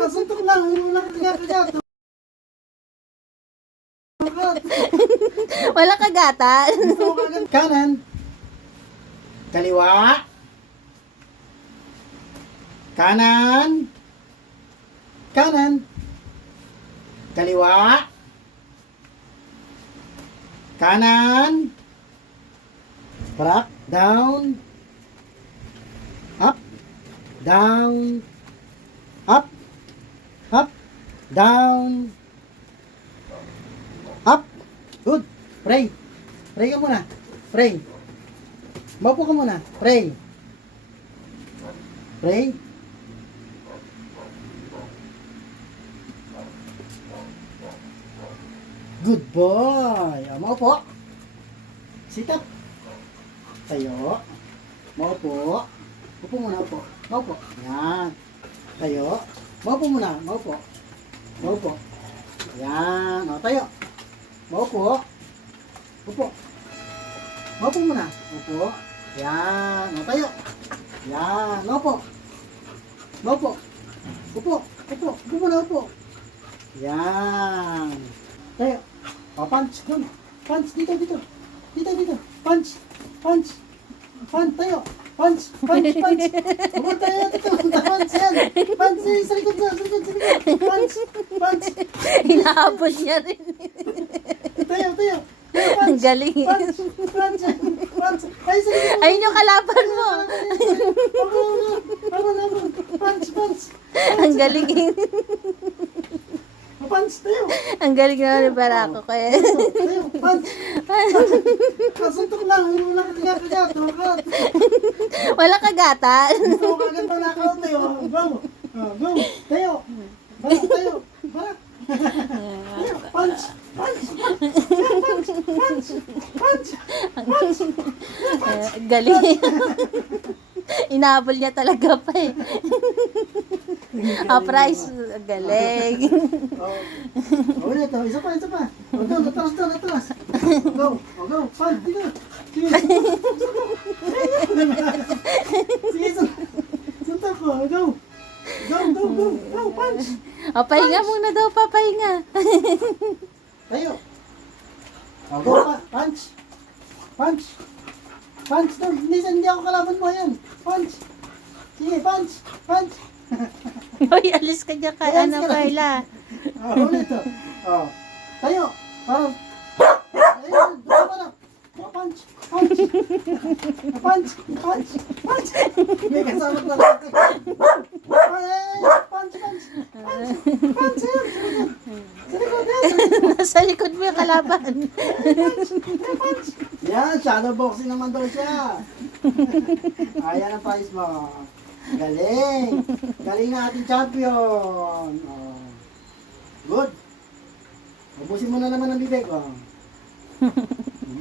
Kasuntok lang, hindi mo lang kagad. Wala kagatan. Kanan. Kaliwa. Kanan. Kanan. Kaliwa. Kanan. Barak. Down. Up. Down. Up. Up. Down. Up. Good. Pray. Pray ka muna. Pray. Maupo ka muna. Pray. Pray. Good boy. Maupo. Sit up. Tayo. Maupo. Upo muna, upo. Maupo. Yan. Tayo. Maupo muna. Maupo. Maupo. Yan. O, tayo. Maupo. Upo. Maupo muna. Upo. Yan. O, tayo. Yan. Maupo. Maupo. Upo. Upo. Upo muna, upo. Yan. Tayo. O, punch. Doon. Punch. Dito, dito. Dito, dito. Punch. Punch. Punch. Tayo. Punch. Punch. Punch. Upo tayo. Dito. Punch. Yan. Punch. Sa likod na. Sa likod. Sa likod. Punch. Punch. Hinahabol niya rin. Tayo. Tayo. Tayo. Ang Punch. galing. Punch. Punch. Punch. Ay, sa likod. Ayun yung kalaban mo. Punch. Punch. Ang galing. Punch. Tayo. Ang galing naman ni Barako kaya. Tayo. Punch. Kasuntok lang. Hindi mo lang kagad. Wala kagatan. Gusto ko kagad pa nakaw tayo. Go. Go. Tayo. Barak tayo. Barak. Tayo. Punch. Punch. Punch. Punch. Punch. Punch. Ang galing. Inahabol niya talaga pa eh. Price. Ang galing. Ulit. Isa pa. Isa pa. Go. Atras. Atras. Go. Go. Punch. Dito. Sige. Sige. Suntok ko. Go. Go. Go. Go. Go. Punch. Pahinga muna daw, papahinga. Tayo. Go pa. Punch. Punch. Punch daw. Hindi ako kalaban mo yan. Punch. Sige, punch. Punch. Hoy, alis ka dyan kay Alis ano, ka na. Carla. Ulit to. Tayo. Parang. Ayun. Doon pa na. Punch. Punch. Punch. Punch. Punch. May kasama na lang. Punch. Punch. Punch. Punch. Sa likod yan. Nasa likod mo yung kalaban. Punch. Yan, shadow boxing naman daw siya. Ayan ang prize mo. Galing. Galing na ating champion. Good. Ubusin mo na naman ang bibig.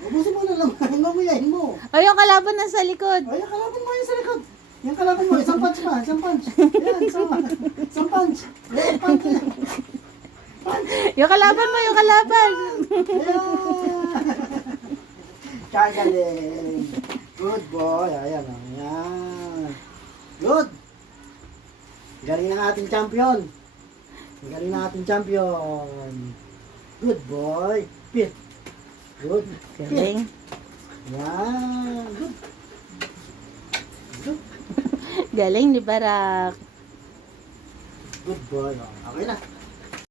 Ubusin mo na naman. Hingamuyahin mo. Ay, yung kalaban nasa likod. Ay, kalaban mo yun sa likod. Yung kalaban mo, isang punch pa. Isang punch. Yan, isang punch. Yan, punch. Punch. Yung kalaban mo, yung kalaban. Ayan. Kagaling. Good boy. Ayan. Ayan. Good. Galing ng ating champion. Galing ng ating champion. Good boy. Pit. Good. Galing. Yan. Good. Good. Galing ni Barak. Good boy. Okay na.